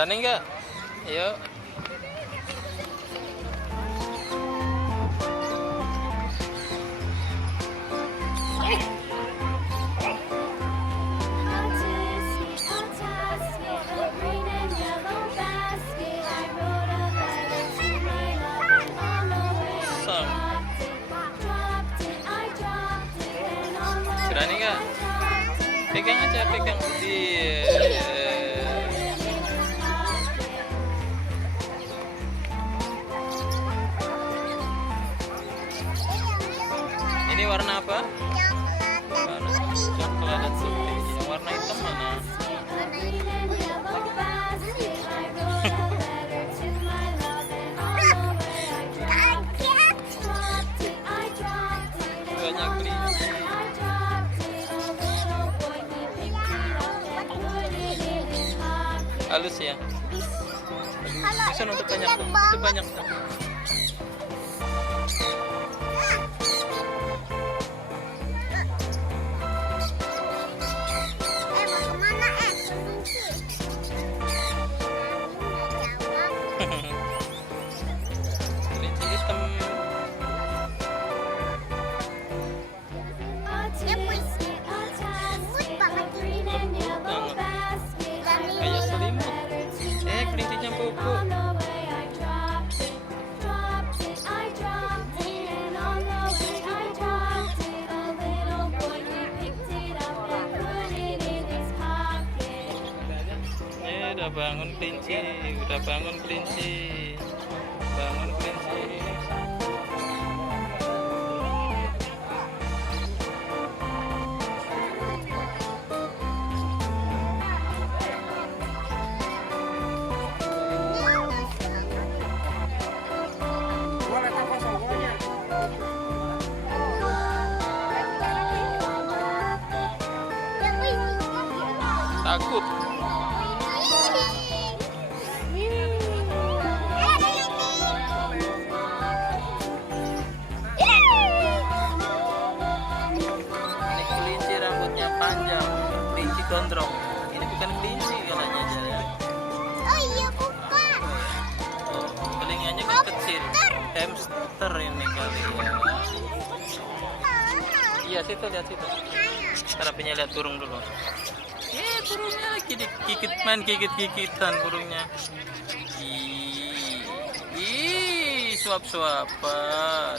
Berani nggak? Yuk. Berani nggak? Pegang aja, pegang. Ini warna apa? Warna coklat dan putih. Yang warna hitam mana? Banyak kelinci. Halus ya. Di sana udah banyak tuh. Itu banyak tuh. Kelinci hitam. Kayak selimut. Kelincinya pupuk. Udah bangun kelinci, udah bangun kelinci, bangun kelinci. Takut. Ini kelinci rambutnya panjang, kelinci gondrong. Ini bukan kelinci kalanya aja ya. Oh iya bukan. Telinganya kan kecil. Hamster ini kali ya. Iya situ, lihat situ. Harapinya lihat burung dulu. Burungnya lagi digigit, main gigit-gigitan burungnya. Ih, suap-suapan.